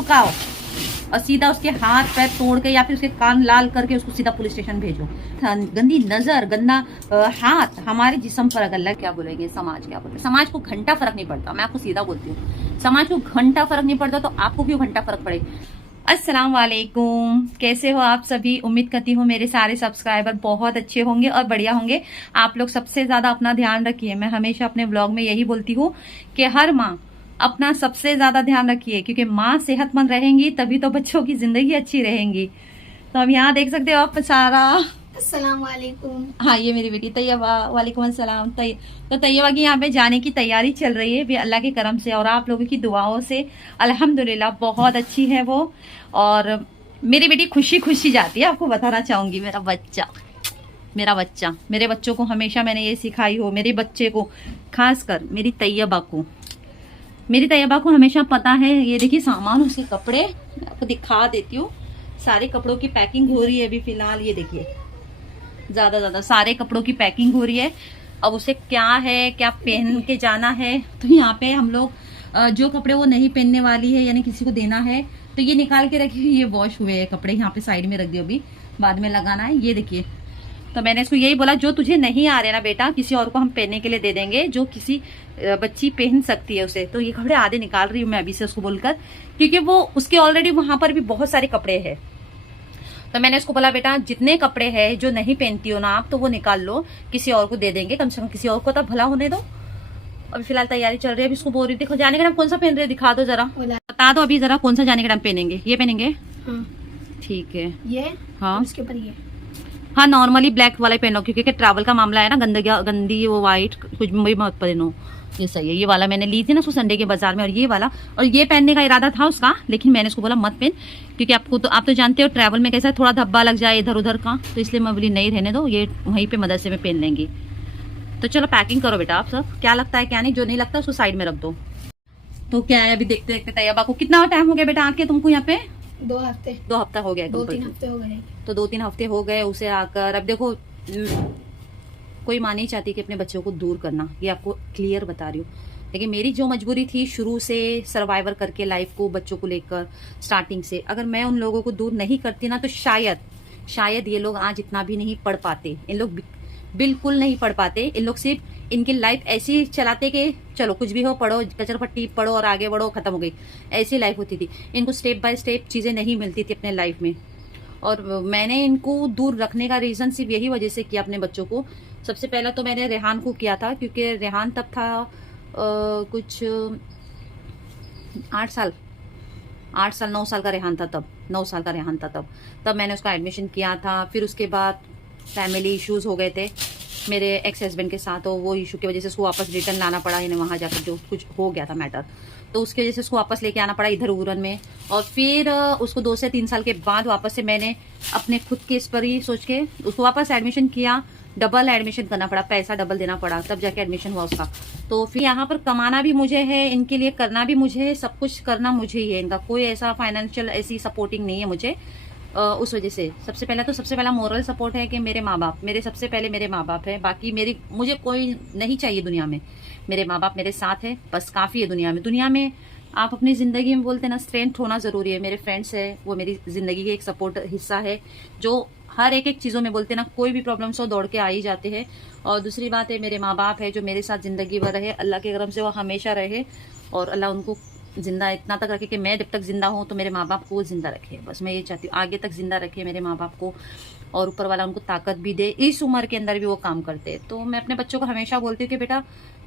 रुकाओ और सीधा उसके हाथ पैर तोड़ के या फिर उसके कान लाल करके उसको सीधा पुलिस स्टेशन भेजो। गंदी नजर, गंदा हाथ हमारे जिस्म पर अगर लग, क्या बोलेंगे समाज, क्या बोलेंगे समाज को घंटा फर्क नहीं पड़ता। मैं आपको सीधा बोलती हूँ, समाज को घंटा फर्क नहीं पड़ता, तो आपको क्यों घंटा फर्क पड़े। अस्सलाम वालेकुम, कैसे हो आप सभी। उम्मीद करती हूँ मेरे सारे सब्सक्राइबर बहुत अच्छे होंगे और बढ़िया होंगे। आप लोग सबसे ज्यादा अपना ध्यान रखिए। मैं हमेशा अपने व्लॉग में यही बोलती हूँ कि हर माँ अपना सबसे ज्यादा ध्यान रखिए, क्योंकि माँ सेहतमंद रहेंगी तभी तो बच्चों की जिंदगी अच्छी रहेंगी। तो हम यहाँ देख सकते हो आप सारा। अस्सलाम वालेकुम। हाँ, ये मेरी बेटी तैयबा। वालेकुम अस्सलाम। तो तैयबा की यहाँ पे जाने की तैयारी चल रही है भी अल्लाह के करम से और आप लोगों की दुआओं से अल्हम्दुलिल्लाह बहुत अच्छी है वो। और मेरी बेटी खुशी खुशी जाती है। आपको बताना चाहूंगी, मेरे बच्चों को हमेशा मैंने ये सिखाई हो, मेरे बच्चे को खासकर मेरी तैयबा को हमेशा पता है। ये देखिए सामान, उसके कपड़े आपको दिखा देती हूँ। सारे कपड़ों की पैकिंग हो रही है अभी फिलहाल। ये देखिए ज्यादा सारे कपड़ों की पैकिंग हो रही है। अब उसे क्या पहन के जाना है, तो यहाँ पे हम लोग जो कपड़े वो नहीं पहनने वाली है यानी किसी को देना है, तो ये निकाल के रखी हुई। ये वॉश हुए कपड़े यहाँ पे साइड में रख दियो, अभी बाद में लगाना है। ये देखिए, तो मैंने इसको यही बोला जो तुझे नहीं आ रहे ना बेटा, किसी और को हम पहनने के लिए दे देंगे, जो किसी बच्ची पहन सकती है उसे। तो ये कपड़े आधे निकाल रही हूँ मैं अभी से उसको बोलकर, क्योंकि वो उसके ऑलरेडी वहां पर भी बहुत सारे कपड़े हैं। तो मैंने उसको बोला बेटा जितने कपड़े हैं जो नहीं पहनती हो ना आप, तो वो निकाल लो, किसी और को दे देंगे, कम से कम किसी और को तो भला होने दो। अभी फिलहाल तैयारी चल रही है। अभी इसको बोल रही देखो जाने का टाइम कौन सा पहन रहे, दिखा दो जरा, बता दो अभी जरा कौन सा जाने का टाइम पहनेंगे। ये पहनेंगे, ठीक है। ये हाँ, उसके ऊपर ये, हाँ नॉर्मली ब्लैक वाला पहनो, क्योंकि ट्रैवल का मामला है ना, गंदी वो व्हाइट कुछ भी मत पहनो। ये सही है। ये वाला मैंने ली थी ना उसको संडे के बाजार में, और ये वाला, और ये पहनने का इरादा था उसका, लेकिन मैंने उसको बोला मत पहन, क्योंकि आप तो जानते हो ट्रैवल में कैसा थोड़ा धब्बा लग जाए इधर उधर का, तो इसलिए मैं बोली नहीं रहने दो, ये वहीं पे मदरसे में पहन लेंगी। तो चलो पैकिंग करो बेटा आप सब, क्या लगता है क्या नहीं, जो नहीं लगता उसको साइड में रख दो। तो क्या है अभी देखते देखते तैयबा को कितना टाइम हो गया बेटा आके तुमको यहाँ पे। 2 हफ्ते, 2 हफ्ता हो गया, 2-3 हफ्ते हो गए। तो 2-3 हफ्ते हो गए उसे आकर। अब देखो कोई माँ नहीं चाहती कि अपने बच्चों को दूर करना, ये आपको क्लियर बता रही हूँ। लेकिन मेरी जो मजबूरी थी शुरू से सर्वाइवर करके लाइफ को, बच्चों को लेकर स्टार्टिंग से, अगर मैं उन लोगों को दूर नहीं करती ना, तो शायद ये लोग आज इतना भी नहीं पढ़ पाते। इन लोग बिल्कुल नहीं पढ़ पाते। इन लोग सिर्फ इनकी लाइफ ऐसी चलाते कि चलो कुछ भी हो, पढ़ो, कचर पट्टी पढ़ो और आगे बढ़ो, खत्म हो गई, ऐसी लाइफ होती थी। इनको स्टेप बाय स्टेप चीजें नहीं मिलती थी अपने लाइफ में। और मैंने इनको दूर रखने का रीजन सिर्फ यही वजह से किया अपने बच्चों को। सबसे पहला तो मैंने रेहान को किया था, क्योंकि रेहान तब था कुछ 8 साल 9 साल का रेहान था तब, 9 साल का रेहान था तब मैंने उसका एडमिशन किया था। फिर उसके बाद फैमिली इश्यूज हो गए थे मेरे एक्स हस्बैंड के साथ, और वो इशू की वजह से उसको वापस रिटर्न लाना पड़ा। इन्हें वहां जाकर जो कुछ हो गया था मैटर, तो उसकी वजह से उसको वापस लेके आना पड़ा इधर उरन में। और फिर उसको 2 से 3 साल के बाद वापस से मैंने अपने खुद के इस पर ही सोच के उसको वापस एडमिशन किया। डबल एडमिशन करना पड़ा, पैसा डबल देना पड़ा, तब जाके एडमिशन हुआ उसका। तो फिर यहाँ पर कमाना भी मुझे है, इनके लिए करना भी मुझे है, सब कुछ करना मुझे ही है। इनका कोई ऐसा फाइनेंशियल ऐसी सपोर्टिंग नहीं है मुझे। उस वजह से सबसे पहला मोरल सपोर्ट है कि मेरे माँ बाप, सबसे पहले मेरे माँ बाप है। बाकी मुझे कोई नहीं चाहिए दुनिया में। मेरे माँ बाप मेरे साथ है, बस काफी है दुनिया में। आप अपनी जिंदगी में बोलते ना स्ट्रेंथ होना जरूरी है। मेरे फ्रेंड्स है, वो मेरी जिंदगी के एक सपोर्ट हिस्सा है, जो हर एक चीजों में बोलते ना कोई भी प्रॉब्लम्स हो दौड़ के आ ही जाते हैं। और दूसरी बात है मेरे माँ बाप है जो मेरे साथ जिंदगी भर रहे, अल्लाह के करम से वो हमेशा रहे, और अल्लाह उनको जिंदा इतना तक रखे कि मैं जब तक जिंदा हूं तो मेरे माँ बाप को जिंदा रखे। बस मैं ये चाहती हूँ आगे तक जिंदा रखे मेरे माँ बाप को, और ऊपर वाला उनको ताकत भी दे। इस उम्र के अंदर भी वो काम करते हैं। तो मैं अपने बच्चों को हमेशा बोलती हूँ कि बेटा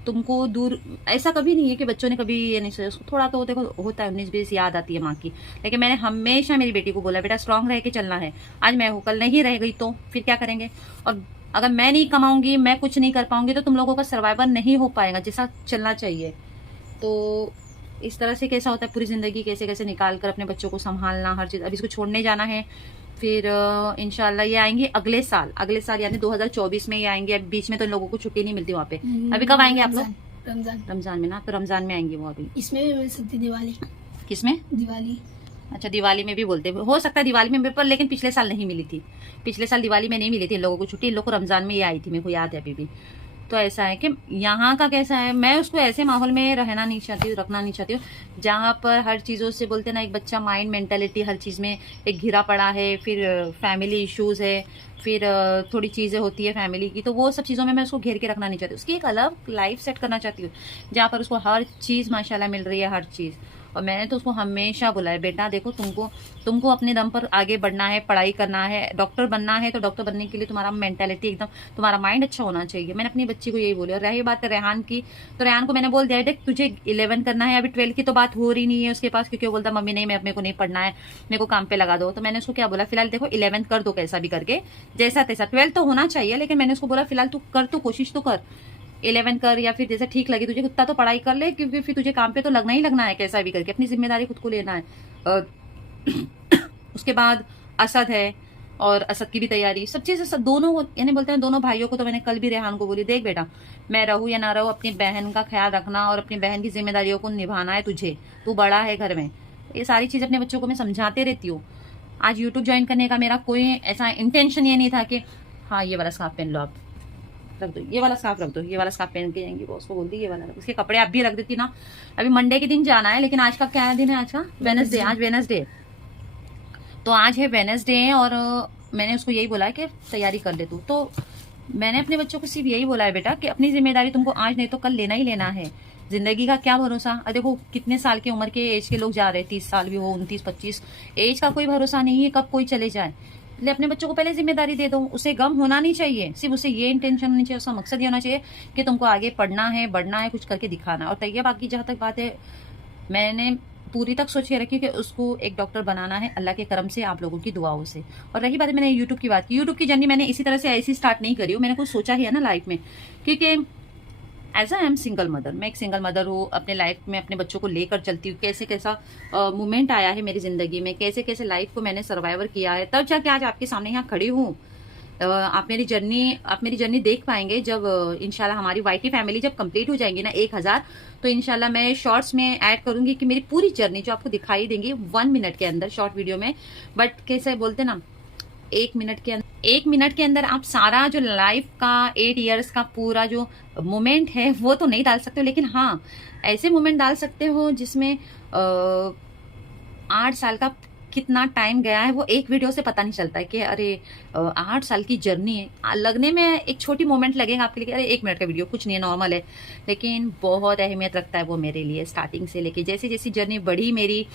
तुमको दूर, ऐसा कभी नहीं है कि बच्चों ने कभी ये नहीं सोचा, थोड़ा तो देखो होता है 19-20 याद आती है माँ की, लेकिन मैंने हमेशा मेरी बेटी को बोला बेटा स्ट्रांग रह के चलना है। आज मैं हूँ, कल नहीं रह गई तो फिर क्या करेंगे। और अगर मैं नहीं कमाऊंगी, मैं कुछ नहीं कर पाऊंगी, तो तुम लोगों का सर्वाइवल नहीं हो पाएगा जैसा चलना चाहिए। तो इस तरह से कैसा होता है पूरी जिंदगी कैसे कैसे निकाल कर अपने बच्चों को संभालना, हर चीज। अभी इसको छोड़ने जाना है, फिर इंशाल्लाह ये आएंगे अगले साल यानी 2024 में ये आएंगे। अभी बीच में तो इन लोगों को छुट्टी नहीं मिलती वहाँ पे। अभी कब आएंगे आप लोग? रमजान में ना, तो रमजान में आएंगे वो। अभी इसमें भी मिल सकती दिवाली। किसमें? दिवाली। अच्छा दिवाली में भी बोलते हो सकता है दिवाली में, पर लेकिन पिछले साल नहीं मिली थी। पिछले साल दिवाली में नहीं मिली थी इन लोगों को छुट्टी, इन लोगों को रमजान में ये आई थी, मेरे को याद है अभी भी। तो ऐसा है कि यहाँ का कैसा है, मैं उसको ऐसे माहौल में रहना नहीं चाहती हूँ, रखना नहीं चाहती हूँ जहाँ पर हर चीज़ों से बोलते ना, एक बच्चा माइंड मेंटेलिटी हर चीज़ में एक घिरा पड़ा है, फिर फैमिली इश्यूज है, फिर थोड़ी चीज़ें होती है फैमिली की, तो वो सब चीज़ों में मैं उसको घेर के रखना नहीं चाहती। उसकी एक अलग लाइफ सेट करना चाहती हूँ जहाँ पर उसको हर चीज़ माशाल्लाह मिल रही है, हर चीज़। और मैंने तो उसको हमेशा बोला है, बेटा देखो तुमको अपने दम पर आगे बढ़ना है, पढ़ाई करना है, डॉक्टर बनना है, तो डॉक्टर बनने के लिए तुम्हारा मेंटालिटी एकदम, तुम्हारा माइंड अच्छा होना चाहिए। मैंने अपनी बच्ची को यही बोली। और रही बात रेहान की, तो रेहान को मैंने बोल दिया देख तुझे 11 करना है, अभी 12 की तो बात हो रही नहीं है उसके पास, क्योंकि वो बोलता मम्मी नहीं, मेरे को नहीं पढ़ना है, मेरे को काम पे लगा दो। तो मैंने उसको क्या बोला, फिलहाल देखो 11th कर दो कैसा भी करके, जैसा तैसा। 12 तो होना चाहिए, लेकिन मैंने उसको बोला फिलहाल तू कर, तो कोशिश तो कर, 11 कर, या फिर जैसा ठीक लगे तुझे, उतना तो पढ़ाई कर ले, क्योंकि फिर तुझे काम पे तो लगना ही लगना है कैसा भी करके, अपनी जिम्मेदारी खुद को लेना है। उसके बाद असद है, और असद की भी तैयारी, सब चीज़ें सब दोनों, यानी बोलते हैं दोनों भाइयों को। तो मैंने कल भी रेहान को बोली, देख बेटा मैं रहूँ या ना रहूँ, अपनी बहन का ख्याल रखना और अपनी बहन की जिम्मेदारियों को निभाना है तुझे, तू बड़ा है घर में। ये सारी चीज़ें अपने बच्चों को मैं समझाते रहती हूँ। आज यूट्यूब ज्वाइन करने का मेरा कोई ऐसा इंटेंशन ये नहीं था कि हाँ ये वाला स्कार्फ पहन लो, आप रख दो, ये वाला स्कार्फ रख दो, ये वाला स्कार्फ पहन के जाएंगी, वो उसको बोलती ये वाला रख, उसके कपड़े आप भी रख देती ना। अभी मंडे के दिन जाना है, लेकिन आज का क्या दिन है, आज का वेडनेसडे, आज वेडनेसडे, तो आज है वेडनेसडे, और मैंने उसको यही बोला है कि तैयारी कर ले तू। तो मैंने अपने बच्चों को सिर्फ यही बोला है, बेटा कि अपनी जिम्मेदारी तुमको आज नहीं तो कल लेना ही लेना है। जिंदगी का क्या भरोसा, देखो कितने साल की उम्र के एज के लोग जा रहे हैं, 30 साल भी हो, 29-25, एज का कोई भरोसा नहीं है, कब कोई चले जाए। इसलिए अपने बच्चों को पहले जिम्मेदारी दे दो, उसे गम होना नहीं चाहिए, सिर्फ उसे ये इंटेंशन होनी चाहिए, उसका मकसद ये होना चाहिए कि तुमको आगे पढ़ना है, बढ़ना है, कुछ करके दिखाना। और तैयार बाकी जहाँ तक बात है, मैंने पूरी तक सोच के रखी कि उसको एक डॉक्टर बनाना है, अल्लाह के करम से, आप लोगों की दुआओं से। और रही बात है, मैंने यूट्यूब की बात की, यूट्यूब की जर्नी मैंने इसी तरह से ऐसी स्टार्ट नहीं करी हूँ, मैंने कुछ सोचा ही है ना लाइफ में, क्योंकि as I am single mother, मैं एक सिंगल मदर हूँ, अपने लाइफ में अपने बच्चों को लेकर चलती हूँ, कैसे कैसा मोमेंट आया है मेरी जिंदगी में, कैसे कैसे लाइफ को मैंने सर्वाइवर किया है, तब जाके आज आपके सामने यहाँ खड़ी हूँ। आप मेरी जर्नी देख पाएंगे जब इंशाल्लाह हमारी वाईटी फैमिली जब कंप्लीट हो जाएंगी ना 1000, तो इंशाल्लाह मैं शॉर्ट्स में ऐड करूंगी कि मेरी पूरी जर्नी जो आपको दिखाई देंगी 1 मिनट के अंदर, शॉर्ट वीडियो में। बट कैसे बोलते ना, 1 मिनट के अंदर आप सारा जो लाइफ का 8 इयर्स का पूरा जो मोमेंट है वो तो नहीं डाल सकते हो, लेकिन हाँ ऐसे मोमेंट डाल सकते हो जिसमें 8 साल का कितना टाइम गया है वो एक वीडियो से पता नहीं चलता है कि अरे 8 साल की जर्नी है। लगने में एक छोटी मोमेंट लगेगा आपके लिए, अरे 1 मिनट का वीडियो कुछ नहीं है, नॉर्मल है, लेकिन बहुत अहमियत रखता है वो मेरे लिए। स्टार्टिंग से लेके जैसी जैसी जर्नी बढ़ी मेरी,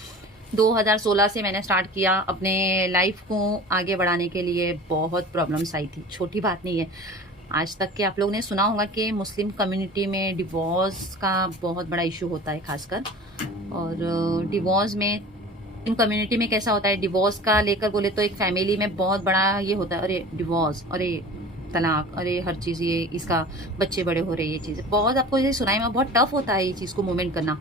2016 से मैंने स्टार्ट किया अपने लाइफ को आगे बढ़ाने के लिए, बहुत प्रॉब्लम्स आई थी, छोटी बात नहीं है। आज तक के आप लोगों ने सुना होगा कि मुस्लिम कम्युनिटी में डिवोर्स का बहुत बड़ा इशू होता है खासकर, और डिवोर्स में इन कम्युनिटी में कैसा होता है, डिवोर्स का लेकर बोले तो एक फैमिली में बहुत बड़ा ये होता है, अरे डिवोर्स, अरे तलाक, अरे हर चीज़ ये, इसका बच्चे बड़े हो रहे, ये चीज़ बहुत आपको जैसे सुनाई में बहुत टफ होता है ये चीज़ को मूवमेंट करना।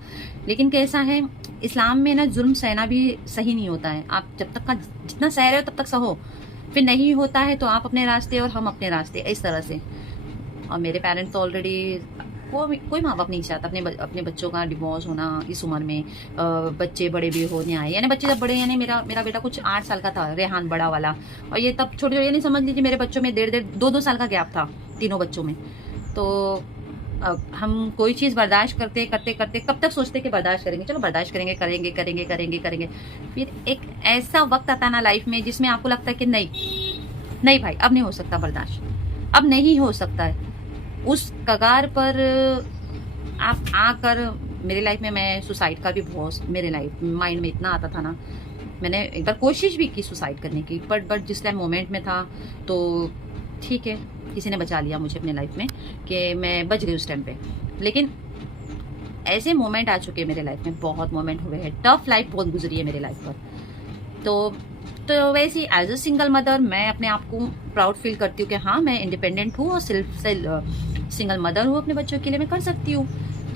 लेकिन कैसा है, इस्लाम में ना जुल्म सहना भी सही नहीं होता है, आप जब तक का जितना सह रहे हो तब तक सहो, फिर नहीं होता है तो आप अपने रास्ते और हम अपने रास्ते, इस तरह से। और मेरे पेरेंट्स तो ऑलरेडी, कोई माँ बाप नहीं चाहता अपने बच्चों का डिवोर्स होना इस उम्र में, बच्चे बड़े भी होने आए, यानी बच्चे जब बड़े, यानी मेरा बेटा कुछ 8 साल का था, रेहान बड़ा वाला, और ये तब छोटे, ये नहीं समझ लीजिए मेरे बच्चों में 1.5-2 साल का गैप था तीनों बच्चों में। तो अब हम कोई चीज़ बर्दाश्त करते कब तक सोचते कि बर्दाश्त करेंगे, चलो बर्दाश्त करेंगे, फिर एक ऐसा वक्त आता ना लाइफ में जिसमें आपको लगता है कि नहीं भाई अब नहीं हो सकता बर्दाश्त, अब नहीं हो सकता है। उस कगार पर आप आकर मेरे लाइफ में, मैं सुसाइड का भी बहुत मेरे लाइफ माइंड में इतना आता था ना, मैंने एक बार कोशिश भी की सुसाइड करने की, बट जिस टाइम मोमेंट में था तो ठीक है किसी ने बचा लिया मुझे अपने लाइफ में कि मैं बच गई उस टाइम पे। लेकिन ऐसे मोमेंट आ चुके हैं मेरे लाइफ में, बहुत मोमेंट हुए हैं, टफ लाइफ बहुत गुजरी है मेरे लाइफ पर। तो वैसे एज अ सिंगल मदर मैं अपने आप को प्राउड फील करती हूँ कि हाँ मैं इंडिपेंडेंट हूँ और सिंगल मदर हूँ, अपने बच्चों के लिए मैं कर सकती हूँ,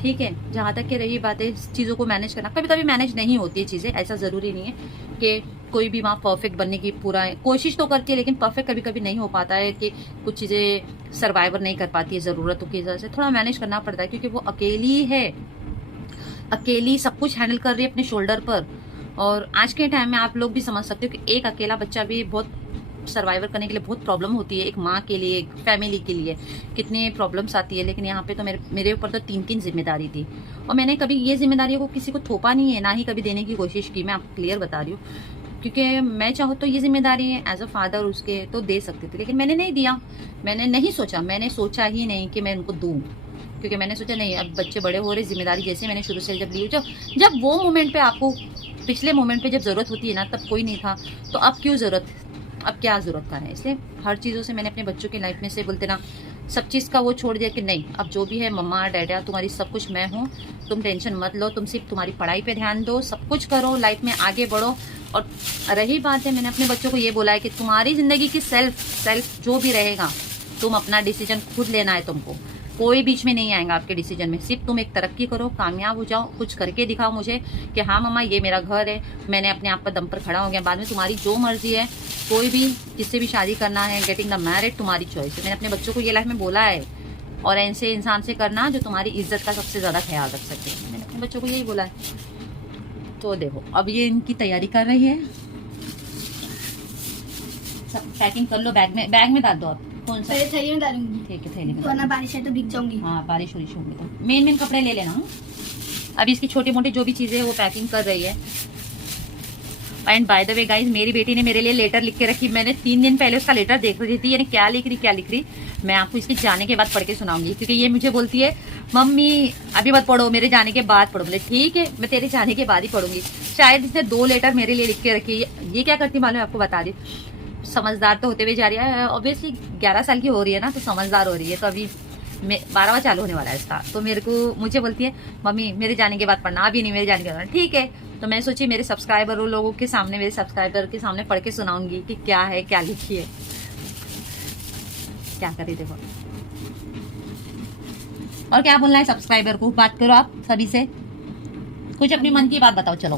ठीक है। जहाँ तक कि रही बातें चीज़ों को मैनेज करना, कभी कभी मैनेज नहीं होती है चीज़ें, ऐसा ज़रूरी नहीं है कि कोई भी माँ परफेक्ट बनने की पूरा कोशिश तो करती है, लेकिन परफेक्ट कभी कभी नहीं हो पाता है कि कुछ चीज़ें सर्वाइवर नहीं कर पाती है, ज़रूरतों की वजह से थोड़ा मैनेज करना पड़ता है, क्योंकि वो अकेली है, अकेली सब कुछ हैंडल कर रही है अपने शोल्डर पर। और आज के टाइम में आप लोग भी समझ सकते हो कि एक अकेला बच्चा भी बहुत सर्वाइवर करने के लिए बहुत प्रॉब्लम होती है, एक माँ के लिए, एक फैमिली के लिए कितनी प्रॉब्लम्स आती है। लेकिन यहाँ पे तो मेरे ऊपर तो 3 जिम्मेदारी थी, और मैंने कभी ये जिम्मेदारियों को किसी को थोपा नहीं है, ना ही कभी देने की कोशिश की। मैं आपको क्लियर बता रही हूँ, क्योंकि मैं चाहूँ तो ये जिम्मेदारी एज अ फादर उसके तो दे सकती थी, लेकिन मैंने नहीं दिया। मैंने नहीं सोचा, मैंने सोचा ही नहीं कि मैं उनको दूँ, क्योंकि मैंने सोचा नहीं, अब बच्चे बड़े हो रहे, जिम्मेदारी जैसे मैंने शुरू से जब ली, जब वो मोमेंट पे आपको, पिछले मोमेंट पे जब ज़रूरत होती है ना, तब कोई नहीं था, तो अब क्यों ज़रूरत, अब क्या ज़रूरत का है। इसलिए हर चीज़ों से मैंने अपने बच्चों की लाइफ में से बोलते ना, सब चीज़ का वो छोड़ दिया कि नहीं, अब जो भी है मम्मा डैडा तुम्हारी सब कुछ मैं हूँ, तुम टेंशन मत लो, तुम सिर्फ तुम्हारी पढ़ाई पे ध्यान दो, सब कुछ करो, लाइफ में आगे बढ़ो। और रही बात है, मैंने अपने बच्चों को ये बोला है कि तुम्हारी ज़िंदगी की सेल्फ जो भी रहेगा, तुम अपना डिसीजन खुद लेना है तुमको, कोई बीच में नहीं आएगा आपके डिसीजन में। सिर्फ तुम एक तरक्की करो, कामयाब हो जाओ, कुछ करके दिखाओ मुझे कि हाँ मम्मा ये मेरा घर है, मैंने अपने आप पर दम पर खड़ा हो गया। बाद में तुम्हारी जो मर्जी है, कोई भी जिससे भी शादी करना है, गेटिंग द मैरिड तुम्हारी चॉइस है। मैंने अपने बच्चों को ये लाइफ में बोला है, और ऐसे इंसान से करना जो तुम्हारी इज्जत का सबसे ज़्यादा ख्याल रख सके। मैंने अपने बच्चों को यही बोला है। तो देखो अब ये इनकी तैयारी कर रही है, सब पैकिंग कर लो, बैग में डाल दो आप। कौन सा? थैली में डालूंगी, ठीक है, थैली में वरना बारिश है तो भीग जाऊंगी। हाँ, बारिश होगी तो मेन कपड़े ले लेना। अभी इसकी छोटी मोटी जो भी चीजें है वो पैकिंग कर रही है। And by the way guys, मेरी बेटी ने मेरे लिए लेटर लिख के रखी। मैंने 3 दिन पहले उसका लेटर देख रही थी, यानी क्या लिख रही। मैं आपको इसके जाने के बाद पढ़ के सुनाऊंगी, क्योंकि ये मुझे बोलती है मम्मी अभी मत पढ़ो, मेरे जाने के बाद पढ़ो। बोले ठीक है, मैं तेरे जाने के बाद ही पढ़ूंगी। शायद इसने 2 लेटर मेरे लिए लिख के रखी। ये क्या करती मालूम है आपको, बता दी। समझदार तो होते हुए जा रही है, ऑब्वियसली 11 साल की हो रही है ना, तो समझदार हो रही है। तो अभी 12वां चालू होने वाला है इसका। तो मुझे बोलती है मम्मी मेरे जाने के बाद पढ़ना, अभी नहीं, मेरे जाने के बाद। ठीक है, तो मैं सोची मेरे सब्सक्राइबर लोगों के सामने, मेरे सब्सक्राइबर के सामने पढ़ के सुनाऊंगी कि क्या है, क्या लिखी है, क्या करी। देखो, और क्या बोलना है सब्सक्राइबर को, बात करो आप सभी से, कुछ अपनी मन की बात बताओ। चलो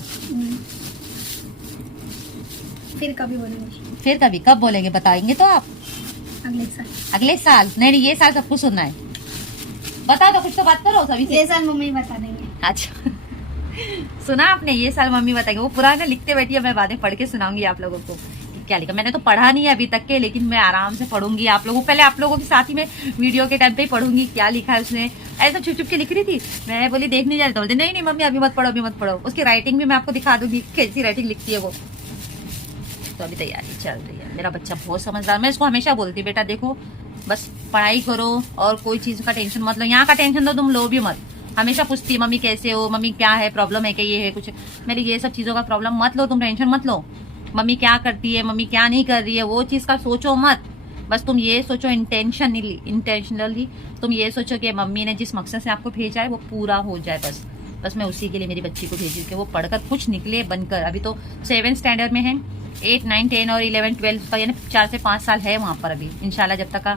फिर कभी बोलेंगे, फिर कभी, कब बोलेंगे बताएंगे तो आप? अगले साल नहीं, ये साल सबको सुनना है। बताओ तो, कुछ तो बात करो सभी से। ये साल मम्मी बता देंगे। अच्छा सुना आपने, ये साल मम्मी बताएंगे। वो पुराना लिखते बैठी है, मैं बाद में पढ़ के सुनाऊंगी आप लोगों को क्या लिखा। मैंने तो पढ़ा नहीं है अभी तक के, लेकिन मैं आराम से पढ़ूंगी आप लोगों, पहले आप लोगों के साथ ही मैं वीडियो के टाइम पे ही पढ़ूंगी क्या लिखा है उसने। ऐसा छुप छुप के लिख रही थी, मैं बोली देख नहीं जा रही, तो बोलते नहीं मम्मी अभी मत पढ़ो, अभी मत पढ़ो। उसकी राइटिंग भी मैं आपको दिखा दूंगी, कैसी राइटिंग लिखती है वो। तो अभी तैयारी चल रही है। मेरा बच्चा बहुत समझदार, मैं इसको हमेशा बोलती हूँ बेटा देखो, बस पढ़ाई करो और कोई चीज का टेंशन मत लो। यहाँ का टेंशन तो तुम लो भी मत। हमेशा पूछती है मम्मी कैसे हो, मम्मी क्या है, प्रॉब्लम है क्या, ये है कुछ। मेरी ये सब चीजों का प्रॉब्लम मत लो, तुम टेंशन मत लो। मम्मी क्या करती है, मम्मी क्या नहीं कर रही है, वो चीज का सोचो मत। बस तुम ये सोचो इंटेंशनली तुम ये सोचो कि मम्मी ने जिस मकसद से आपको भेजा है वो पूरा हो जाए। बस मैं उसी के लिए मेरी बच्ची को भेजी कि वो पढ़कर कुछ निकले बनकर। अभी तो 7th स्टैंडर्ड में है, 8, 9, 10 और 11, 12 का, यानी 4 से 5 साल है वहाँ पर अभी। इंशाल्लाह जब तक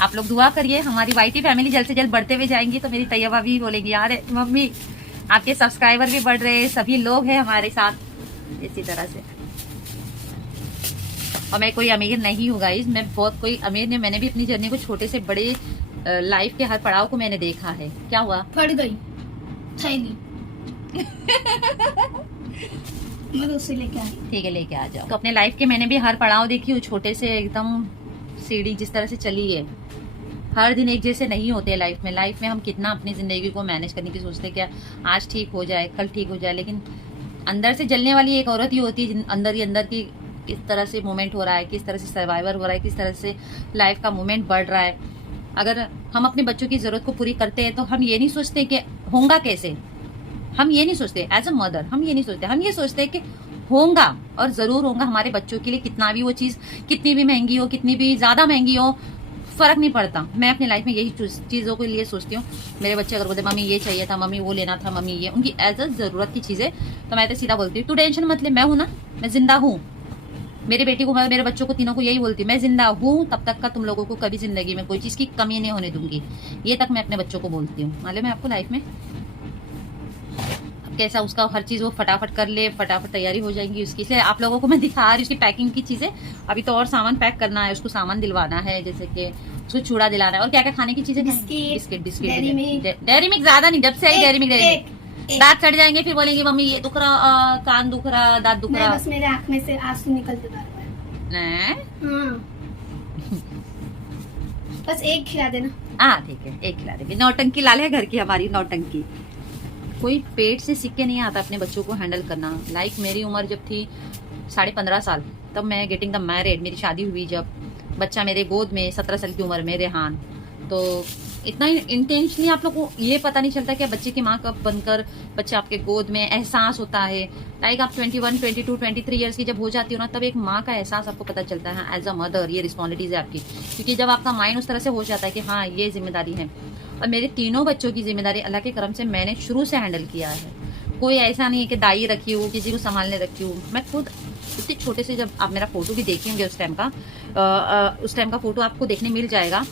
आप लोग दुआ करिए, हमारी वाईटी फैमिली जल्द से जल्द बढ़ते हुए जाएंगी। तो मेरी तैयबा भी बोलेगी यार मम्मी आपके सब्सक्राइबर भी बढ़ रहे हैं, सभी लोग हैं हमारे साथ इसी तरह से। और मैं कोई अमीर नहीं हूँ गाइस, मैं बहुत कोई अमीर नहीं। मैंने भी अपनी जर्नी को छोटे से बड़े लाइफ के हर पड़ाव को मैंने देखा है। क्या हुआ? फट गई थैली मैं तो उसे लेके आई। ठीक है, लेके आ जाओ। तो अपने लाइफ के मैंने भी हर पड़ाव देखी हूँ, छोटे से एकदम सीढ़ी जिस तरह से चली है। हर दिन एक जैसे नहीं होते लाइफ में। लाइफ में हम कितना अपनी जिंदगी को मैनेज करने की सोचते हैं, क्या आज ठीक हो जाए, कल ठीक हो जाए, लेकिन अंदर से जलने वाली एक औरत ही होती है, अंदर ही अंदर की किस तरह से मूवमेंट हो रहा है, किस तरह से सर्वाइवर हो रहा है, किस तरह से लाइफ का मूवमेंट बढ़ रहा है। अगर हम अपने बच्चों की जरूरत को पूरी करते हैं तो हम ये नहीं सोचते कि होगा कैसे, हम ये नहीं सोचते एज अ मदर, हम ये नहीं सोचते, हम ये सोचते हैं कि होगा और जरूर होगा हमारे बच्चों के लिए। कितना भी वो चीज कितनी भी महंगी हो, कितनी भी ज्यादा महंगी हो, फर्क नहीं पड़ता। मैं अपनी लाइफ में यही चीजों के लिए सोचती हूँ। मेरे बच्चे अगर बोलते मम्मी ये चाहिए था, मम्मी वो लेना था, मम्मी ये, उनकी एज अ जरूरत की चीजें, तो मैं तो सीधा बोलती हूँ तू टेंशन मत ले, मैं हूं ना, मैं जिंदा हूँ। मेरी बेटी को, मेरे बच्चों को, तीनों को यही बोलती, मैं जिंदा हूँ तब तक का तुम लोगों को कभी जिंदगी में कोई चीज की कमी नहीं होने दूंगी। ये तक मैं अपने बच्चों को बोलती हूँ। मालूम है आपको लाइफ में कैसा उसका हर चीज वो फटाफट कर ले, फटाफट तैयारी हो जाएगी उसकी। इसलिए आप लोगों को मैं दिखा रही हूँ उसकी पैकिंग की चीजें। अभी तो और सामान पैक करना है, उसको सामान दिलवाना है, जैसे कि उसको चूड़ा दिलाना है और क्या क्या खाने की चीजें, बिस्किट डेयरी मिल्क ज्यादा नहीं, जब से आई डेयरी मिल्क दांत चढ़ जाएंगे, फिर बोलेंगे मम्मी ये दुख रहा, कान दुख रहा, दांत दुख रहा। बस मेरे आँख में से आंसू निकलते जा रहे हैं। हैं? हाँ बस एक खिला देना। हाँ ठीक है, एक खिला देंगे। नौटंकी लाल है घर की हमारी, नौटंकी। कोई पेट से सीख के नहीं आता अपने बच्चों को हैंडल करना। लाइक मेरी उम्र जब थी 15.5 साल, तब मैं गेटिंग द मैरिड, मेरी शादी हुई जब, बच्चा मेरे गोद में 17 साल की उम्र में, रेहान। तो इतना इंटेंशनली आप लोग को ये पता नहीं चलता कि बच्चे की माँ कब बनकर बच्चा आपके गोद में एहसास होता है। लाइक आप 21, 22, 23 ईयर्स की जब हो जाती हो ना, तब एक माँ का एहसास आपको पता चलता है एज अ मदर, ये रिस्पॉन्सिबिलिटीज है आपकी। क्योंकि जब आपका माइंड उस तरह से हो जाता है कि हाँ ये जिम्मेदारी है। और मेरे तीनों बच्चों की जिम्मेदारी अल्लाह के करम से मैंने शुरू से हैंडल किया है। कोई ऐसा नहीं है कि दाई रखी हूँ, किसी को संभालने रखी हूँ। मैं खुद इतने छोटे से, जब आप मेरा फोटो भी देखेंगे उस टाइम का फोटो आपको देखने मिल जाएगा।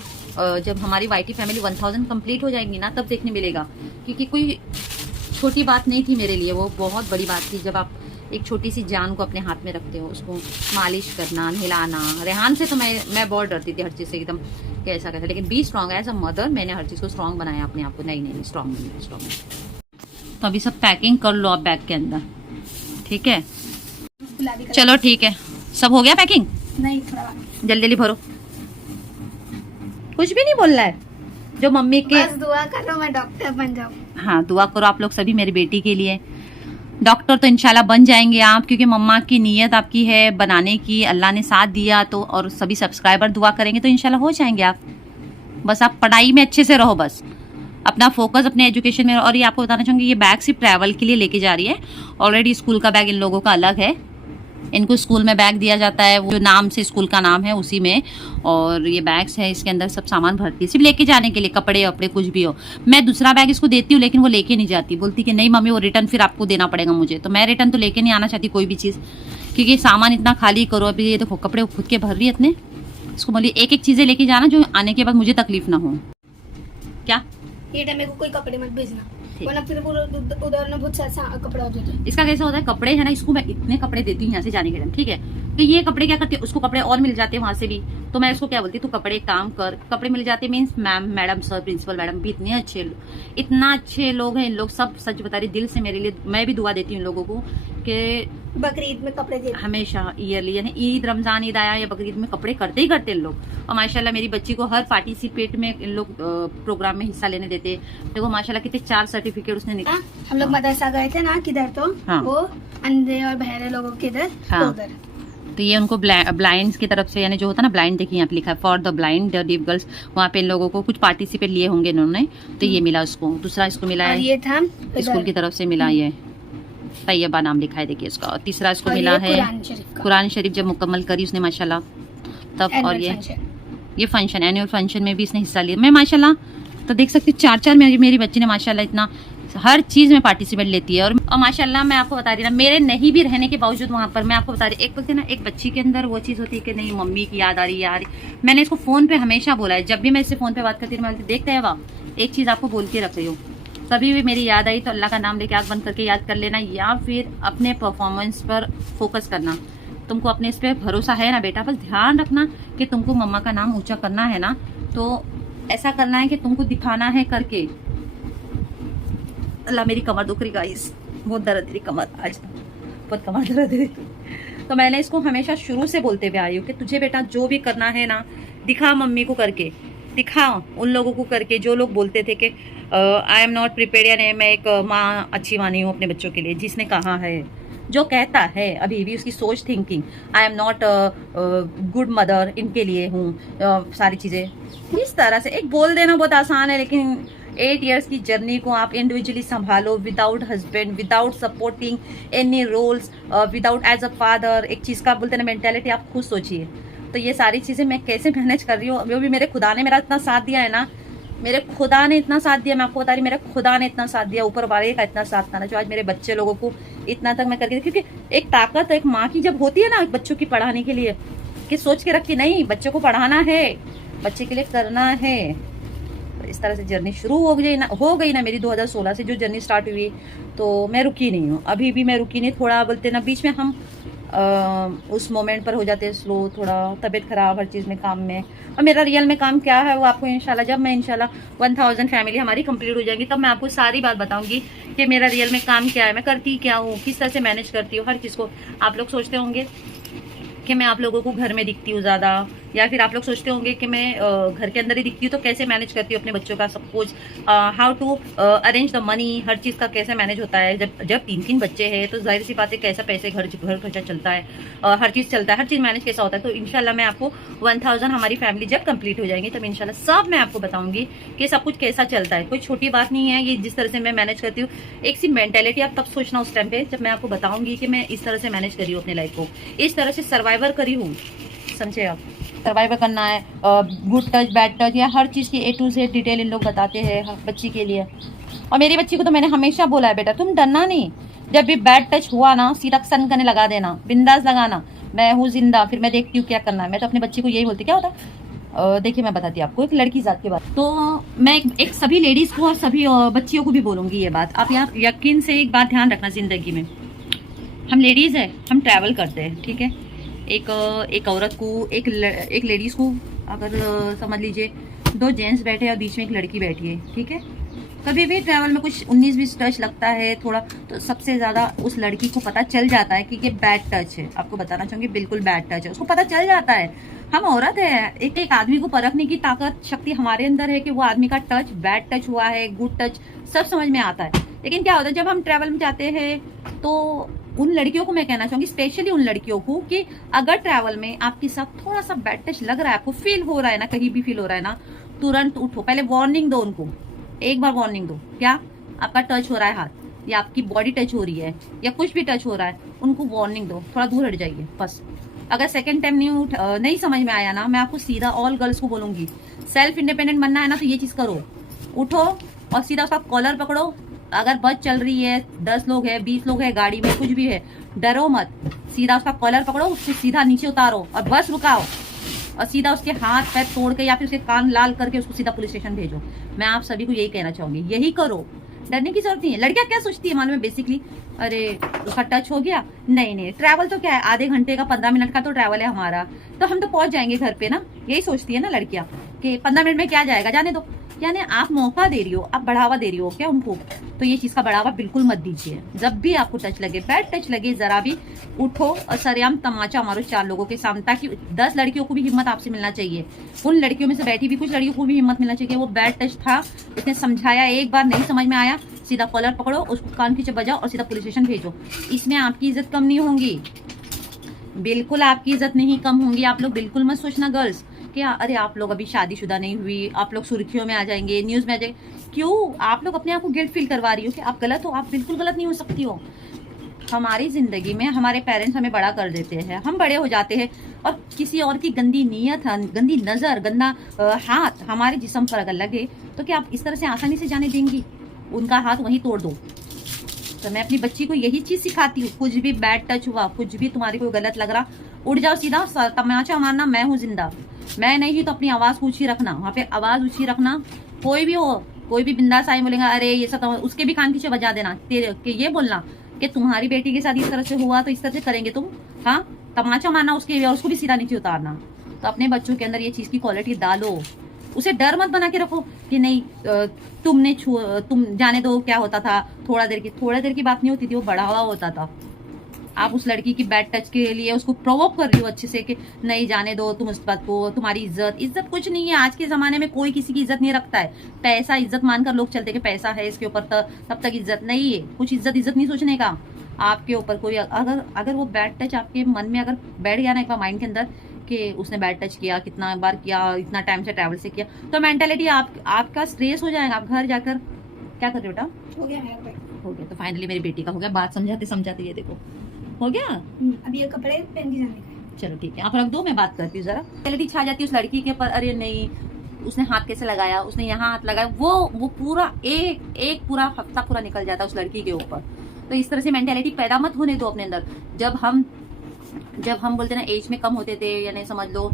जब हमारी वाईटी फैमिली 1000 कंप्लीट हो जाएगी ना, तब देखने मिलेगा। क्योंकि कोई छोटी बात नहीं थी मेरे लिए, वो बहुत बड़ी बात थी। जब आप एक छोटी सी जान को अपने हाथ में रखते हो, उसको मालिश करना, नहलाना। रेहान से तो मैं बहुत डरती थी हर चीज़ से, एकदम कैसा कहता। लेकिन be strong as a mother, मैंने हर चीज़ को स्ट्रॉन्ग बनाया अपने आप को। नहीं स्ट्रॉन्ग। तो अभी सब पैकिंग कर लो आप बैग के अंदर, ठीक है? गुलाबी कलर। चलो ठीक है, सब हो गया पैकिंग? नहीं, थोड़ा बाकी। जल्दी भरो। कुछ भी नहीं बोल रहा है जो मम्मी के। बस दुआ करो मैं डॉक्टर बन जाऊँ। हाँ दुआ करो आप लोग सभी मेरी बेटी के लिए। डॉक्टर तो इंशाल्लाह बन जाएंगे आप, क्योंकि मम्मा की नीयत आपकी है बनाने की, अल्लाह ने साथ दिया तो, और सभी सब्सक्राइबर दुआ करेंगे तो इंशाल्लाह हो जाएंगे आप। बस आप पढ़ाई में अच्छे से रहो, बस अपना फोकस अपने एजुकेशन में। और ये आपको बताना चाहूँगी, ये बैग सिर्फ ट्रैवल के लिए लेके जा रही है। ऑलरेडी स्कूल का बैग इन लोगों का अलग है। इनको स्कूल में बैग दिया जाता है, वो जो नाम से स्कूल का नाम है उसी में। और ये बैग्स है, इसके अंदर सब सामान भरती है सिर्फ लेके जाने के लिए, कपड़े वपड़े कुछ भी हो। मैं दूसरा बैग इसको देती हूँ, लेकिन वो लेके नहीं जाती। बोलती कि नहीं मम्मी वो रिटर्न फिर आपको देना पड़ेगा मुझे। तो मैं रिटर्न तो लेके नहीं आना चाहती कोई भी चीज़, क्योंकि सामान इतना खाली करो। अभी ये देखो कपड़े खुद के भर रही है इतने। इसको बोलिए एक एक चीज़ें लेके जाना जो आने के बाद मुझे तकलीफ ना हो। क्या ये टाइम मेरे को कोई कपड़े मत भेजना, वरना फिर वो उधर ना बहुत सारा कपड़ा हो जाता है। इसका कैसा होता है, कपड़े है ना, इसको मैं इतने कपड़े देती हूँ यहाँ से जाने के टाइम, ठीक है? तो ये कपड़े क्या करते हैं, उसको कपड़े और मिल जाते हैं वहां से भी। तो मैं इसको क्या बोलती हूँ, तू कपड़े काम कर। कपड़े मिल जाते means ma'am, madam, sir, principal madam भी इतना अच्छे लोग हैं इन लोग सब। सच बता रही, दिल से मेरे लिए मैं भी दुआ देती हूँ इन लोगों को कि बकरीद में कपड़े देते हमेशा ईयरली, यानी ईद, रमजान, ईद आया या बकरीद में कपड़े करते ही करते इन लोग। और माशाल्लाह मेरी बच्ची को हर पार्टिसिपेट में इन लोग प्रोग्राम में हिस्सा लेने देते। देखो माशाल्लाह कितने 4 सर्टिफिकेट उसने निकाला। हम लोग मदरसा गए थे ना किधर, तो हाँ। वो अंधे और बहरे लोगों के इधर, हाँ। तो उधर। तो ये उनको ब्लाइंड की तरफ से, यानी जो होता है ना ब्लाइंड, देखिए यहाँ पे लिखा है for the blind the deaf girls. वहाँ पे इन लोगों को कुछ पार्टिसिपेट लिए होंगे इन्होंने, तो ये मिला उसको। दूसरा इसको मिला और है ये था स्कूल की तरफ से मिला, ये तैयबा नाम लिखा है देखिए इसका। और तीसरा इसको और मिला ये है कुरान शरीफ का कुरान शरीफ, जब मुकम्मल करी उसने माशाल्लाह तब। और annual ये function। ये फंक्शन, एनुअल फंक्शन में भी इसने हिस्सा लिया। मैं माशाल्लाह तो देख सकती हूँ 4 मेरी बच्ची ने माशाल्लाह इतना हर चीज़ में पार्टिसिपेट लेती है। और माशाल्लाह मैं आपको बता रही ना, मेरे नहीं भी रहने के बावजूद वहाँ पर मैं आपको बता रही, एक बोलते ना एक बच्ची के अंदर वो चीज़ होती है कि नहीं मम्मी की याद आ रही यार। मैंने इसको फ़ोन पे हमेशा बोला है, जब भी मैं इससे फ़ोन पे बात करती हूँ, मैं बोलती देखते हैं वाह एक चीज़ आपको बोल के रख रही हूँ, कभी भी मेरी याद आई तो अल्लाह का नाम लेके आँख बंद करके याद कर लेना, या फिर अपने परफॉर्मेंस पर फोकस करना। तुमको अपने इस पर भरोसा है ना बेटा, बस ध्यान रखना कि तुमको मम्मा का नाम ऊंचा करना है ना, तो ऐसा करना है कि तुमको दिखाना है करके। अल्लाह मेरी कमर दुख रही गाइस, बहुत दर्द रही कमर आज, बहुत कमर दर्द रही। तो मैंने इसको हमेशा शुरू से बोलते हुए आई हूँ कि तुझे बेटा जो भी करना है ना, दिखा मम्मी को करके, दिखा उन लोगों को करके जो लोग बोलते थे कि आई एम नॉट प्रिपेयर्ड, यानी मैं एक माँ अच्छी माँ नहीं हूँ अपने बच्चों के लिए। जिसने कहा है, जो कहता है अभी भी उसकी सोच thinking, I am not good mother, इनके लिए हूँ सारी चीज़ें। इस तरह से एक बोल देना बहुत आसान है, लेकिन 8 इयर्स की जर्नी को आप इंडिविजुअली संभालो, without husband, without supporting any roles, without as a father. एक चीज़ का बोलते ना मेंटेलिटी, आप खुद सोचिए। तो ये सारी चीज़ें मैं कैसे मैनेज कर रही हूँ, वो भी मेरे खुदा ने मेरा इतना साथ दिया है ना, मेरे खुदा ने इतना साथ दिया, मैं आपको बता रही, मेरे खुदा ने इतना साथ दिया, ऊपर वाले का इतना साथ था ना, जो आज मेरे बच्चे लोगों को इतना तक मैं करके, क्योंकि एक ताकत एक माँ की जब होती है ना बच्चों की पढ़ाने के लिए, कि सोच के रखी नहीं बच्चों को पढ़ाना है, बच्चे के लिए करना है। इस तरह से जर्नी शुरू हो गई ना मेरी 2016 से जो जर्नी स्टार्ट हुई, तो मैं रुकी नहीं हूँ, अभी भी मैं रुकी नहीं। थोड़ा बोलते ना बीच में हम उस मोमेंट पर हो जाते हैं स्लो, थोड़ा तबीयत खराब हर चीज़ में, काम में। और मेरा रियल में काम क्या है वो आपको इंशाल्लाह, जब मैं इंशाल्लाह 1000 फैमिली हमारी कंप्लीट हो जाएगी, तब मैं आपको सारी बात बताऊंगी कि मेरा रियल में काम क्या है, मैं करती क्या हूँ, किस तरह से मैनेज करती हूँ हर चीज़ को। आप लोग सोचते होंगे कि मैं आप लोगों को घर में दिखती हूँ ज़्यादा, या फिर आप लोग सोचते होंगे कि मैं घर के अंदर ही दिखती हूँ तो कैसे मैनेज करती हूँ अपने बच्चों का सब कुछ, how to arrange the money, हर चीज़ का कैसे मैनेज होता है। जब 3-3 बच्चे हैं तो जाहिर सी बात है कैसा पैसे घर खर्चा चलता है, हर चीज़ चलता है, हर चीज़ मैनेज कैसा होता है। तो इंशाल्लाह मैं आपको 1000 हमारी फैमिली जब कंप्लीट हो जाएंगी तब इंशाल्लाह सब मैं आपको बताऊंगी कि सब कुछ कैसा चलता है। कोई छोटी बात नहीं है ये, जिस तरह से मैं मैनेज करती हूँ। एक सी मेंटेलिटी आप तब सोचना उस टाइम पे जब मैं आपको बताऊंगी कि मैं इस तरह से मैनेज करी हूँ अपनी लाइफ को, इस तरह से सर्वाइवर करी हूँ, समझे आप। सर्वाइवर करना है, गुड टच बैड टच या हर चीज़ की A to Z detail in लोग बताते हैं हर बच्ची के लिए। और मेरी बच्ची को तो मैंने हमेशा बोला है बेटा तुम डरना नहीं, जब भी बैड टच हुआ ना सीधा सन करने लगा देना, बिंदास लगाना, मैं हूँ जिंदा, फिर मैं देखती हूँ क्या करना है। मैं तो अपनी बच्ची को यही बोलती, क्या होता है देखिए मैं बताती हूँ आपको एक लड़की जात की बात। तो मैं एक सभी लेडीज को और सभी बच्चियों को भी बोलूंगी ये बात। आप यहाँ यकीन से एक बात ध्यान रखना, जिंदगी में हम लेडीज है, हम ट्रैवल करते हैं, ठीक है। एक औरत को, एक लेडीज को अगर समझ लीजिए 2 जेंट्स बैठे हैं और बीच में एक लड़की बैठी है, ठीक है। कभी भी ट्रैवल में कुछ 19-20 टच लगता है थोड़ा, तो सबसे ज़्यादा उस लड़की को पता चल जाता है कि ये बैड टच है। आपको बताना चाहूँगी बिल्कुल बैड टच है, उसको पता चल जाता है। हम औरत है, एक आदमी को परखने की ताकत शक्ति हमारे अंदर है कि वो आदमी का टच बैड टच हुआ है, गुड टच, सब समझ में आता है। लेकिन क्या होता है जब हम ट्रैवल में जाते हैं तो उन लड़कियों को मैं कहना चाहूंगी, स्पेशली उन लड़कियों को, कि अगर ट्रैवल में आपके साथ थोड़ा सा बैड टच लग रहा है, आपको फील हो रहा है ना, कहीं भी फील हो रहा है ना, तुरंत उठो, पहले वार्निंग दो उनको, एक बार वार्निंग दो। क्या आपका टच हो रहा है हाथ, या आपकी बॉडी टच हो रही है, या कुछ भी टच हो रहा है, उनको वार्निंग दो, थोड़ा दूर हट जाइए बस। अगर सेकंड टाइम नहीं समझ में आया ना, मैं आपको सीधा ऑल गर्ल्स को बोलूंगी, सेल्फ इंडिपेंडेंट बनना है ना तो ये चीज करो, उठो और सीधा उसका कॉलर पकड़ो। अगर बस चल रही है, 10 लोग है, 20 लोग है गाड़ी में, कुछ भी है, डरो मत, सीधा उसका कॉलर पकड़ो, उसको सीधा नीचे उतारो और बस रुकाओ, और सीधा उसके हाथ पैर तोड़ के या फिर उसके कान लाल करके उसको सीधा पुलिस स्टेशन भेजो। मैं आप सभी को यही कहना चाहूंगी, यही करो, डरने की जरूरत नहीं है। लड़कियां क्या सोचती है मालूम है, बेसिकली अरे उसका टच हो गया, नहीं ट्रैवल तो क्या है, आधे घंटे का 15 मिनट का तो ट्रैवल है हमारा, तो हम तो पहुंच जाएंगे घर पे ना, यही सोचती है ना लड़कियां कि 15 मिनट में क्या जाएगा, जाने दो। यानी आप मौका दे रही हो, आप बढ़ावा दे रही हो क्या उनको, तो ये चीज का बढ़ावा बिल्कुल मत दीजिए। जब भी आपको टच लगे, बैड टच लगे, जरा भी उठो और सरेआम तमाचा मारो 4 लोगों के सामने, ताकि 10 लड़कियों को भी हिम्मत आपसे मिलना चाहिए। उन लड़कियों में से बैठी भी कुछ लड़कियों को भी हिम्मत मिलना चाहिए। वो बैड टच था, उसने समझाया, एक बार नहीं समझ में आया, सीधा कॉलर पकड़ो, उसको कान खींचे बजाओ और सीधा पुलिस स्टेशन भेजो। इसमें आपकी इज्जत कम नहीं होगी, बिल्कुल आपकी इज्जत नहीं कम होंगी। आप लोग बिल्कुल मत सोचना गर्ल्स कि अरे आप लोग अभी शादीशुदा नहीं हुई, आप लोग सुर्खियों में आ जाएंगे, न्यूज में आ जाएंगे। क्यों आप लोग अपने आप को गिल्ट फील करवा रही हो कि आप गलत हो? आप बिल्कुल गलत नहीं हो सकती हो। हमारी जिंदगी में हमारे पेरेंट्स हमें बड़ा कर देते हैं, हम बड़े हो जाते हैं, और किसी और की गंदी नीयत, गंदी नजर, गंदा हाथ हमारे जिस्म पर अगर लगे तो क्या आप इस तरह से आसानी से जाने देंगी? उनका हाथ वहीं तोड़ दो। तो मैं अपनी बच्ची को यही चीज सिखाती हूँ, कुछ भी बैड टच हुआ, कुछ भी तुम्हारे को गलत लग रहा, उठ जाओ, सीधा तमाचा मारना, मैं हूँ जिंदा, मैं नहीं तो अपनी आवाज ऊंची रखना, वहां पे आवाज ऊंची रखना। कोई भी हो, कोई भी बिंदास आई बोलेगा अरे ये सब, उसके भी कान पीछे बजा देना, तेरे ये बोलना कि तुम्हारी बेटी के साथ इस तरह से हुआ तो इस तरह से करेंगे तुम, हाँ, तमाचा मारना उसके, उसको भी सीधा नीचे उतारना। तो अपने बच्चों के अंदर ये चीज की क्वालिटी डालो, उसे डर मत बना के रखो कि नहीं तुम जाने दो, क्या होता था थोड़ा देर की बात नहीं होती थी, वो बढ़ावा होता था। आप उस लड़की की बैड टच के लिए उसको प्रोवोक कर रही हो अच्छे से कि नहीं जाने दो, तुम उस बात को, तुम्हारी इज्जत कुछ नहीं है। आज के जमाने में कोई किसी की इज्जत नहीं रखता है, पैसा इज्जत मानकर लोग चलते कि पैसा है इसके ऊपर तब तक इज्जत नहीं है। कुछ इज्जत नहीं सोचने का आपके ऊपर। कोई अगर वो बैड टच आपके मन में अगर बैठ गया ना एक बार माइंड के अंदर कि उसने बैड टच किया, कितना बार किया, इतना टाइम से ट्रैवल से किया, तो मेंटालिटी आपका स्ट्रेस हो जाएगा। आप घर जाकर क्या कर रहे हो बेटा? हो गया तो फाइनली मेरी बेटी का हो गया। बात समझाते ये देखो हो गया। अभी ये कपड़े पहन के जाने का। चलो ठीक है, आप रख दो, मैं बात करती हूँ जरा। मेंटालिटी छा जाती है उस लड़की के ऊपर, अरे नहीं उसने हाथ कैसे लगाया, उसने यहाँ हाथ लगाया, वो पूरा एक पूरा हफ्ता पूरा निकल जाता है उस लड़की के ऊपर। तो इस तरह से मेंटालिटी पैदा मत होने दो अपने अंदर। जब हम बोलते ना एज में कम होते थे, यानी समझ लो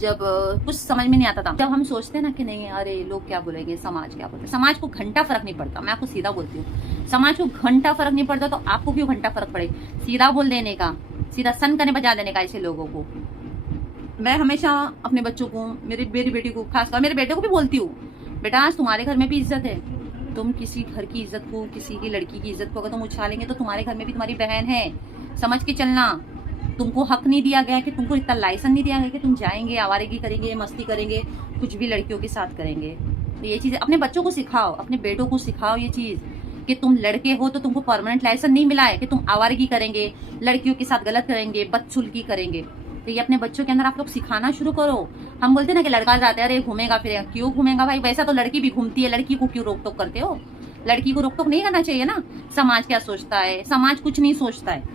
जब कुछ समझ में नहीं आता था, जब हम सोचते ना कि नहीं अरे लोग क्या बोलेंगे, समाज क्या बोलेंगे, समाज को घंटा फर्क नहीं पड़ता। मैं आपको सीधा बोलती हूँ, समाज को घंटा फर्क नहीं पड़ता, तो आपको क्यों घंटा फर्क पड़े? सीधा बोल देने का, सीधा सन करने बजा देने का ऐसे लोगों को। मैं हमेशा अपने बच्चों को, मेरी बेटी को, खासकर मेरे बेटे को भी बोलती हूँ, बेटा आज तुम्हारे घर में भी इज्जत है। तुम किसी घर की इज्जत को, किसी की लड़की की इज्जत को अगर तुम उछालेंगे तो तुम्हारे घर में भी तुम्हारी बहन है, समझ के चलना। तुमको हक नहीं दिया गया, कि तुमको इतना लाइसेंस नहीं दिया गया कि तुम जाएंगे आवारगी करेंगे, मस्ती करेंगे, कुछ भी लड़कियों के साथ करेंगे। तो ये चीज़ अपने बच्चों को सिखाओ, अपने बेटों को सिखाओ ये चीज़ कि तुम लड़के हो तो तुमको परमानेंट लाइसेंस नहीं मिला है कि तुम आवारगी करेंगे, लड़कियों के साथ गलत करेंगे, बदसुल्की करेंगे। तो ये अपने बच्चों के अंदर आप लोग सिखाना शुरू करो। हम बोलते ना कि लड़का जाते हैं, अरे घूमेगा फिरेगा, क्यों घूमेगा भाई? वैसा तो लड़की भी घूमती है, लड़की को क्यों रोक टोक करते हो? लड़की को रोक टोक नहीं करना चाहिए ना। समाज क्या सोचता है? समाज कुछ नहीं सोचता है।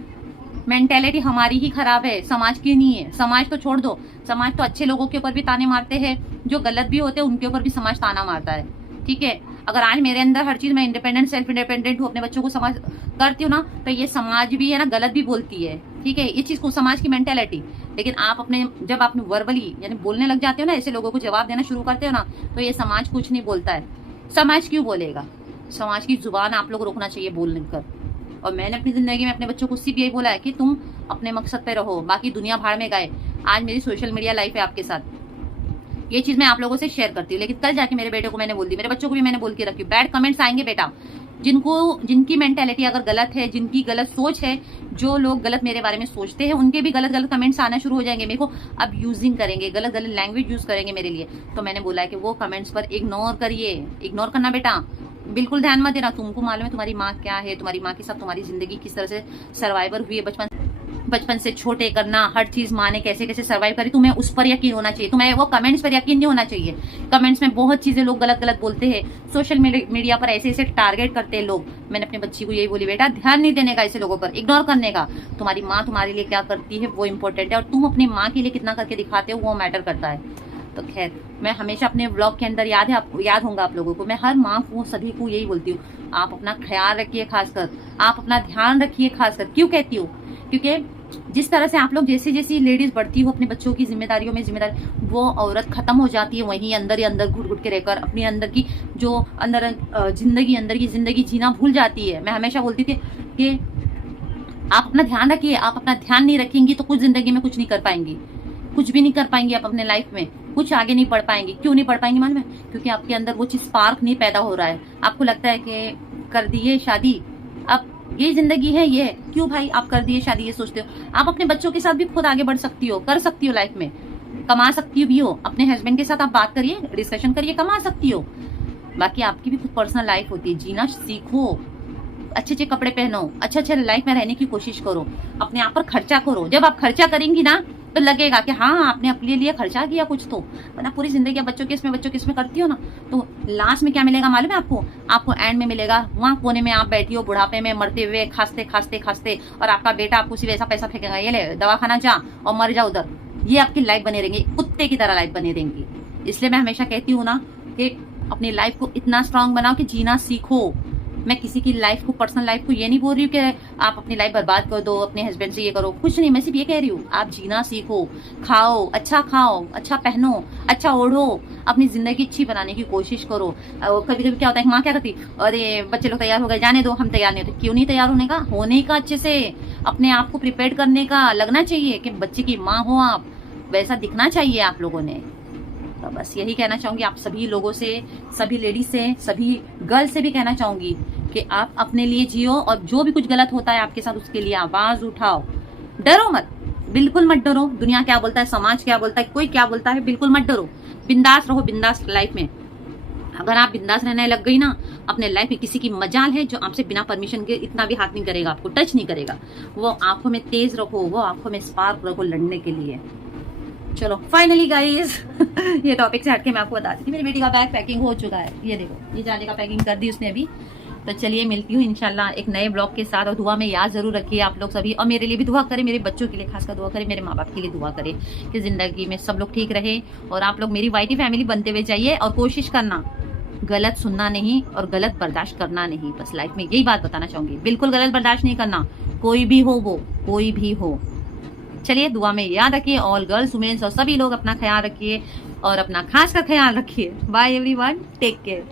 मेंटेलिटी हमारी ही खराब है, समाज की नहीं है। समाज तो छोड़ दो, समाज तो अच्छे लोगों के ऊपर भी ताने मारते हैं, जो गलत भी होते हैं उनके ऊपर भी समाज ताना मारता है। ठीक है, अगर आज मेरे अंदर हर चीज मैं इंडिपेंडेंट सेल्फ इंडिपेंडेंट हूँ, अपने बच्चों को समाज करती हूँ ना, तो ये समाज भी है ना गलत भी बोलती है। ठीक है, ये चीज को समाज की मेंटेलिटी। लेकिन आप अपने जब आप वर्बली यानी बोलने लग जाते हो ना, ऐसे लोगों को जवाब देना शुरू करते हो ना, तो ये समाज कुछ नहीं बोलता है। समाज क्यों बोलेगा? समाज की जुबान आप लोग रोकना चाहिए बोलने कर। और मैंने अपनी जिंदगी में अपने बच्चों को सिर्फ यही बोला है कि तुम अपने मकसद पे रहो, बाकी दुनिया भाड़ में गए। आज मेरी सोशल मीडिया लाइफ है आपके साथ, ये चीज मैं आप लोगों से शेयर करती हूँ। लेकिन कल जाके मेरे बेटे को मैंने बोल दी, मेरे बच्चों को भी मैंने बोल के रखी, बैड कमेंट्स आएंगे बेटा। जिनकी मेंटेलिटी अगर गलत है, जिनकी गलत सोच है, जो लोग गलत मेरे बारे में सोचते हैं, उनके भी गलत गलत कमेंट्स आना शुरू हो जाएंगे। मेरे को अब यूजिंग करेंगे, गलत गलत लैंग्वेज यूज करेंगे मेरे लिए। तो मैंने बोला है कि वो कमेंट्स पर इग्नोर करिए। इग्नोर करना बेटा, बिल्कुल ध्यान मत देना। तुमको मालूम है तुम्हारी माँ क्या है, तुम्हारी माँ के साथ तुम्हारी जिंदगी किस तरह से सर्वाइवर हुई है, बचपन से छोटे करना, हर चीज माँ ने कैसे कैसे सर्वाइव करी, तुम्हें उस पर यकीन होना चाहिए। तुम्हें वो कमेंट्स पर यकीन नहीं होना चाहिए। कमेंट्स में बहुत चीजें लोग गलत गलत बोलते हैं, सोशल मीडिया पर ऐसे ऐसे टारगेट करते हैं लोग। मैंने अपने बच्ची को यही बोली, बेटा ध्यान नहीं देने का ऐसे लोगों पर, इग्नोर करने का। तुम्हारी माँ तुम्हारे लिए क्या करती है वो इंपॉर्टेंट है, और तुम अपनी माँ के लिए कितना करके दिखाते हो वो मैटर करता है। तो खैर, मैं हमेशा अपने व्लॉग के अंदर याद होगा आप लोगों को, मैं हर माँ को सभी को यही बोलती हूँ, आप अपना ख्याल रखिए, खासकर आप अपना ध्यान रखिए खासकर। क्यों कहती हूँ? क्योंकि जिस तरह से आप लोग जैसे जैसी लेडीज बढ़ती हो अपने बच्चों की जिम्मेदारियों में जिम्मेदारी, वो औरत खत्म हो जाती है वहीं अंदर ही अंदर घुट घुट के रहकर, अपने अंदर की जो अंदर की जिंदगी जीना भूल जाती है। मैं हमेशा बोलती थी कि आप अपना ध्यान रखिए, आप अपना ध्यान नहीं रखेंगी तो कुछ जिंदगी में कुछ नहीं कर पाएंगी, कुछ भी नहीं कर पाएंगी आप अपने लाइफ में, कुछ आगे नहीं बढ़ पाएंगी। क्यों नहीं बढ़ पाएंगी मालूम है? क्योंकि आपके अंदर वो चीज स्पार्क नहीं पैदा हो रहा है। आपको लगता है कि कर दिए शादी, अब ये जिंदगी है, ये क्यों भाई आप कर दिए शादी ये सोचते हो? आप अपने बच्चों के साथ भी खुद आगे बढ़ सकती हो, कर सकती हो, लाइफ में कमा सकती भी हो। अपने हस्बैंड के साथ आप बात करिए, डिस्कशन करिए, कमा सकती हो। बाकी आपकी भी खुद पर्सनल लाइफ होती है, जीना सीखो, अच्छे अच्छे कपड़े पहनो, अच्छे अच्छे लाइफ में रहने की कोशिश करो, अपने आप पर खर्चा करो। जब आप खर्चा करेंगी ना तो लगेगा कि हाँ आपने अपने लिए खर्चा किया कुछ तो, वरना पूरी जिंदगी आप बच्चों के इसमें करती हो ना, तो लास्ट में क्या मिलेगा मालूम है आपको? आपको एंड में मिलेगा वहाँ कोने में आप बैठी हो बुढ़ापे में मरते हुए, खांसते, और आपका बेटा आपको सिर्फ ऐसा पैसा फेंकेगा, ये ले दवाखाना जा और मर जा उधर। ये आपकी लाइफ बने रहेंगी, कुत्ते की तरह लाइफ बने रहेंगी। इसलिए मैं हमेशा कहती हूँ ना कि अपनी लाइफ को इतना स्ट्रांग बनाओ कि जीना सीखो। मैं किसी की लाइफ को, पर्सनल लाइफ को ये नहीं बोल रही हूँ कि आप अपनी लाइफ बर्बाद कर दो, अपने हस्बैंड से ये करो, कुछ नहीं। मैं सिर्फ ये कह रही हूँ आप जीना सीखो, खाओ, अच्छा पहनो, अच्छा ओढ़ो, अपनी जिंदगी अच्छी बनाने की कोशिश करो। कभी कभी क्या होता है, माँ क्या करती, अरे बच्चे लोग तैयार हो गए, जाने दो, हम तैयार नहीं होते। क्यों नहीं तैयार होने का अच्छे से अपने आप को प्रिपेयर करने का लगना चाहिए कि बच्चे की माँ हो आप, वैसा दिखना चाहिए आप लोगों ने। तो बस यही कहना चाहूंगी आप सभी लोगों से, सभी लेडीज से, सभी गर्ल से भी कहना चाहूंगी कि आप अपने लिए जियो, और जो भी कुछ गलत होता है आपके साथ उसके लिए आवाज उठाओ। डरो मत, बिल्कुल मत डरो। दुनिया क्या बोलता है, समाज क्या बोलता है, कोई क्या बोलता है, बिल्कुल मत डरो। बिंदास रहो, बिंदास लाइफ में। अगर आप बिंदास रहने लग गई ना अपने लाइफ में, किसी की मजाल है जो आपसे बिना परमिशन के इतना भी हाथ नहीं करेगा, आपको टच नहीं करेगा। वो आंखों में तेज रखो, वो आंखों में स्पार्क रखो लड़ने के लिए। चलो फाइनली गाइस ये टॉपिक से हटके मैं आपको बताती थी, मेरी बेटी का बैग पैकिंग हो चुका है। ये देखो, ये जाने का पैकिंग कर दी उसने अभी। तो चलिए मिलती हूँ इंशाल्लाह एक नए ब्लॉग के साथ, और दुआ में याद जरूर रखिए आप लोग सभी, और मेरे लिए भी दुआ करें, मेरे बच्चों के लिए खासकर दुआ करें, मेरे माँ बाप के लिए दुआ करें कि जिंदगी में सब लोग ठीक रहे, और आप लोग मेरी वाइटी फैमिली बनते हुए जाइए। और कोशिश करना गलत सुनना नहीं और गलत बर्दाश्त करना नहीं, बस लाइफ में यही बात बताना चाहूंगी। बिल्कुल गलत बर्दाश्त नहीं करना, कोई भी हो वो, कोई भी हो। चलिए दुआ में याद रखिए, ऑल गर्ल्स, वुमेन्स और सभी लोग अपना ख्याल रखिए, और अपना खास का ख्याल रखिए। Bye everyone, take care.